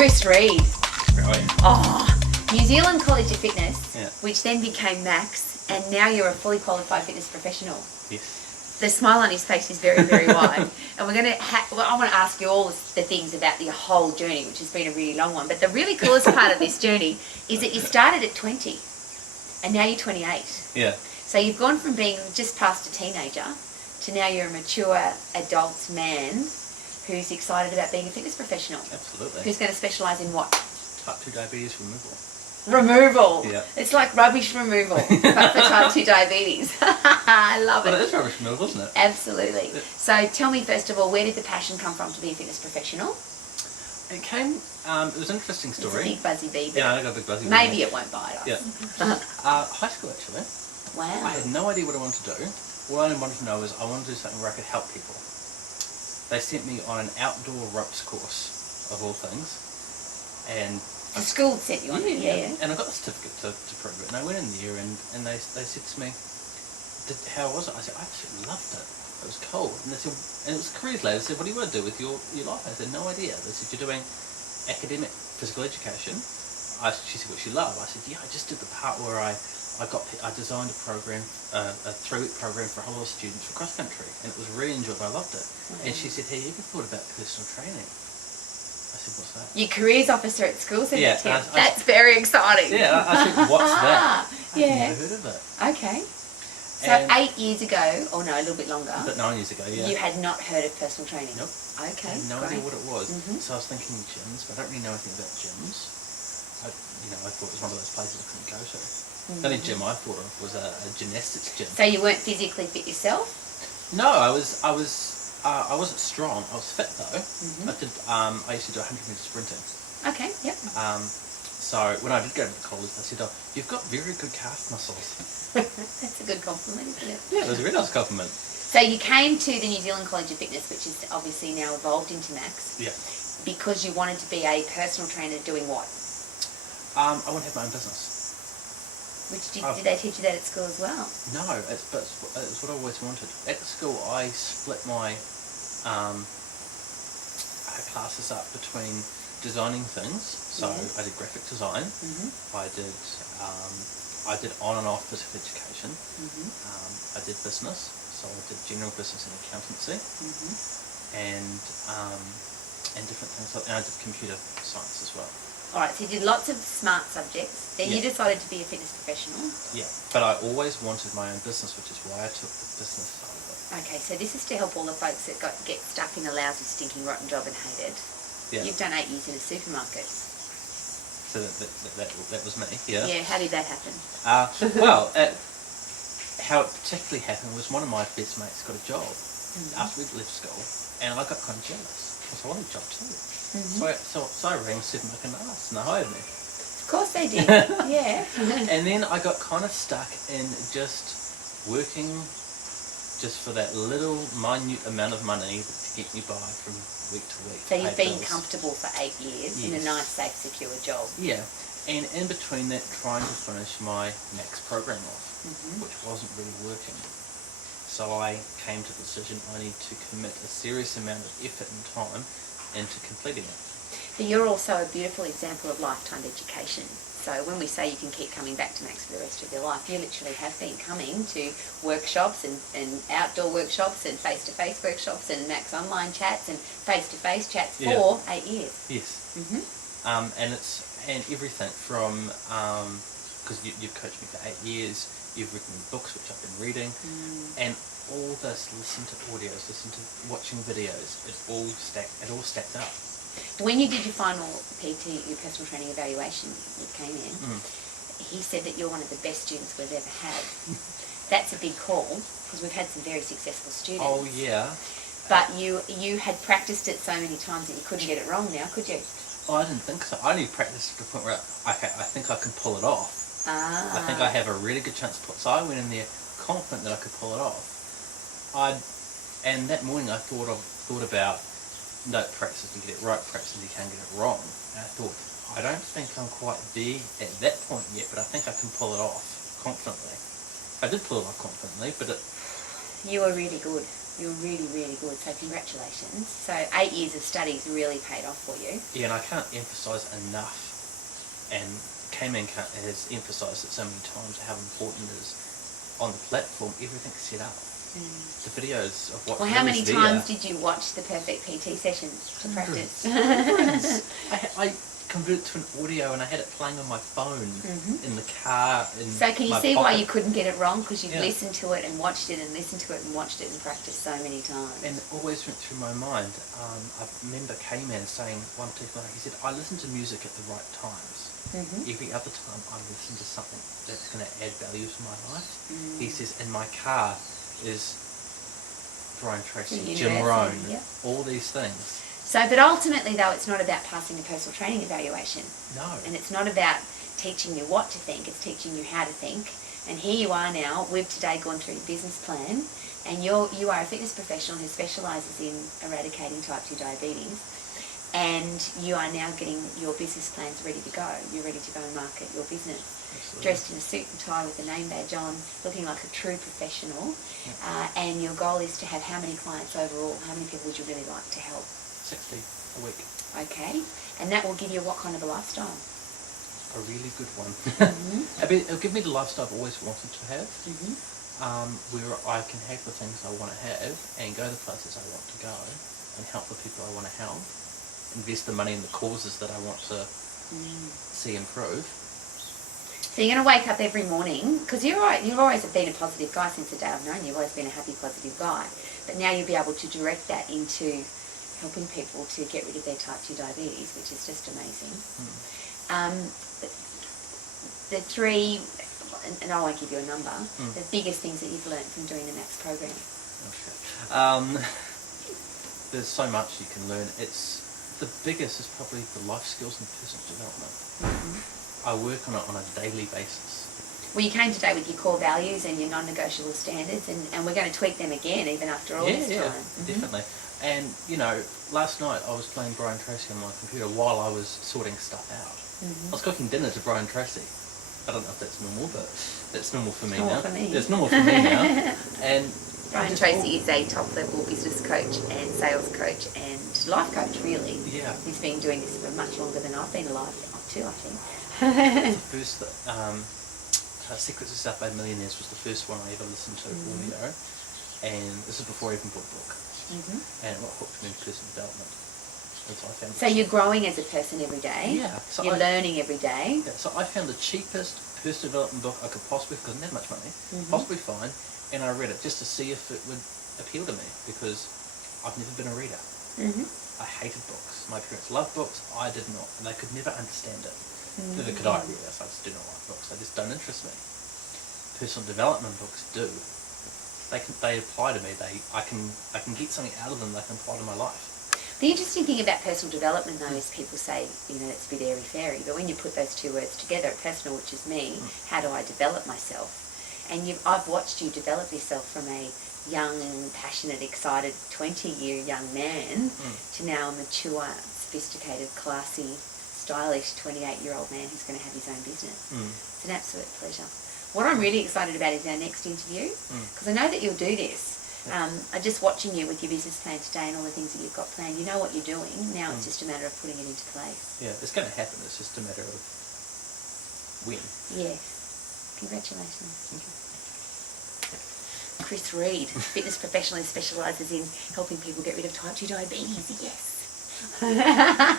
Kris Reid. Brilliant. Oh, New Zealand College of Fitness, Yeah. which then became Max, and now you're a fully qualified fitness professional. Yes. The smile on his face is very, very wide. And we're going to I want to ask you all the things about your whole journey, which has been a really long one. But the really coolest part of this journey is that you started at 20 and now you're 28. Yeah. So you've gone from being just past a teenager to now you're a mature adult man who's excited about being a fitness professional. Absolutely. Who's going to specialise in what? Type 2 diabetes removal. Removal. Yeah. It's like rubbish removal, but for type 2 diabetes. I love it. Well, it is rubbish removal, isn't it? Absolutely. Yeah. So tell me first of all, where did the passion come from to be a fitness professional? It came, it was an interesting It's a story. big buzzy bee. Yeah, I got a big buzzy bee. Maybe it won't bite us. Yeah. High school, actually. Wow. I had no idea what I wanted to do. All I wanted to know was I wanted to do something where I could help people. They sent me on an outdoor ropes course, of all things. And The school sent you on it, yeah. And I got the certificate to prove it. And I went in there and they said to me, how was it? I said, I absolutely loved it. It was cold. And they said, and it was careers later. They said, what do you want to do with your life? I said, no idea. They said, you're doing academic physical education. She said, what you love? I said, yeah, I just did the part where I designed a program, a 3-week program for a whole lot of students for cross country. And it was really enjoyable. I loved it. And she said, hey, you ever thought about personal training? I said, what's that? Your careers officer at school said Yeah, that to you. That's very exciting. Yeah, I said, what's that? Yeah. I've never heard of it. Okay. So And 8 years ago, or no, a little bit longer, but 9 years ago, yeah. you had not heard of personal training? Nope. Okay, I had no great. idea what it was. Mhm. So I was thinking gyms, but I don't really know anything about gyms. I thought it was one of those places I couldn't go to. The only gym I thought of was a gymnastics gym. So you weren't physically fit yourself? No, I wasn't strong. I was fit though. I used to do 100 meter sprinting. Okay, yep. So when I did go to the college, they said, "Oh, you've got very good calf muscles." That's a good compliment, isn't it? Yeah, it was a really nice compliment. So you came to the New Zealand College of Fitness, which is obviously now evolved into Max, Yeah. because you wanted to be a personal trainer doing what? I want to have my own business. Did they teach you that at school as well? No, it's what I always wanted. At school, I split my classes up between designing things. So Yes. I did graphic design. I did on and off physical education. I did business. So I did general business and accountancy, and different things. And I did computer science as well. All right, so you did lots of smart subjects. Then you Yeah. decided to be a fitness professional. Yeah, but I always wanted my own business, which is why I took the business side of it. Okay, so this is to help all the folks that get stuck in a lousy, stinking, rotten job and hate it. Yeah. You've done 8 years in a supermarket. So that was me. Yeah. Yeah, how did that happen? Well, how it particularly happened was one of my best mates got a job after we'd left school, and I got kind of jealous because I wanted a job too. So I rang Supermarket and asked, and they hired me. Of course they did. Yeah. And then I got kind of stuck in just working just for that little minute amount of money to get me by from week to week. So to you've pay been bills. comfortable for 8 years in a Yes. nice, safe, secure job. Yeah, and in between that, trying to finish my Max program off, which wasn't really working. So I came to the decision I need to commit a serious amount of effort and time into completing it. But you're also a beautiful example of lifetime education. So when we say you can keep coming back to Max for the rest of your life, you literally have been coming to workshops and outdoor workshops and face-to-face workshops and Max online chats and face-to-face chats for 8 years. Yes. And everything from, because you've coached me for 8 years, you've written books which I've been reading, and all this, listen to audios, watching videos, it all stacked up. When you did your final PT, your personal training evaluation, you came in, he said that you're one of the best students we've ever had. That's a big call, because we've had some very successful students. Oh, yeah. But you had practiced it so many times that you couldn't get it wrong now, could you? Oh, I didn't think so. I only practiced to the point where I think I can pull it off. I think I have a really good chance to pull it. So I went in there confident that I could pull it off. And that morning I thought about, no, practice to get it right, practice you can't get it wrong. And I thought, I don't think I'm quite there at that point yet, but I think I can pull it off confidently. I did pull it off confidently, but You were really good. You're really, really good. So congratulations. So 8 years of studies really paid off for you. Yeah, and I can't emphasise enough, and K-Man has emphasised it so many times, how important it is on the platform, everything's set up. The videos of what Well, how many times did you watch the Perfect PT sessions to practice? Hundreds. I converted to an audio and I had it playing on my phone in the car. So can you see pocket. why you couldn't get it wrong? Because you've Yeah. listened to it and watched it and listened to it and watched it and practiced so many times. And it always went through my mind. I remember K-Man saying one particular night, he said, I listen to music at the right times. Every other time I listen to something that's going to add value to my life. He says, and my car is Brian Tracy, Jim Rohn, all these things. So, but ultimately though, it's not about passing a personal training evaluation. No. And it's not about teaching you what to think, it's teaching you how to think. And here you are now, we've today gone through your business plan, and you are a fitness professional who specialises in eradicating type 2 diabetes, and you are now getting your business plans ready to go. You're ready to go and market your business. Absolutely. Dressed in a suit and tie with a name badge on, looking like a true professional, and your goal is to have how many clients overall? How many people would you really like to help? 60 a week. Okay, and that will give you what kind of a lifestyle? A really good one. It'll give me the lifestyle I've always wanted to have, where I can have the things I want to have and go the places I want to go and help the people I want to help, invest the money in the causes that I want to see improve. So you're going to wake up every morning, because you've always been a positive guy since the day I've known you. You've always been a happy, positive guy. But now you'll be able to direct that into helping people to get rid of their type 2 diabetes, which is just amazing. The three, and I won't give you a number, the biggest things that you've learned from doing the MAX program. Okay. There's so much you can learn. The biggest is probably the life skills and personal development. I work on it on a daily basis. Well, you came today with your core values and your non-negotiable standards, and we're going to tweak them again even after all this time. Definitely. And, last night I was playing Brian Tracy on my computer while I was sorting stuff out. I was cooking dinner to Brian Tracy. I don't know if that's normal, but that's normal for me now. It's normal for me now. And Brian Tracy is a top-level business coach and sales coach and life coach, really. Yeah. He's been doing this for much longer than I've been alive, too, I think. The first, Secrets of Self-Made Millionaires was the first one I ever listened to audio, and this is before I even bought the book. And what hooked me into personal development. So you're growing as a person every day. Yeah. So you're learning every day. Yeah, so I found the cheapest personal development book I could possibly, because I didn't have much money, possibly find, and I read it just to see if it would appeal to me, because I've never been a reader. I hated books. My parents loved books. I did not, and they could never understand it. Neither could I really. I just do not like books. They just don't interest me. Personal development books do. They apply to me. I can get something out of them that I can apply to my life. The interesting thing about personal development, though, is people say, it's a bit airy-fairy, but when you put those two words together, personal, which is me, how do I develop myself? And I've watched you develop yourself from a young and passionate, excited 20-year young man to now a mature, sophisticated, classy, stylish 28-year-old man who's going to have his own business. It's an absolute pleasure. What I'm really excited about is our next interview, because I know that you'll do this. I'm just watching you with your business plan today and all the things that you've got planned. You know what you're doing. Now it's just a matter of putting it into place. Yeah, it's going to happen. It's just a matter of when. Yes. Congratulations. Thank you. Kris Reid, fitness professional who specialises in helping people get rid of type 2 diabetes. Yes.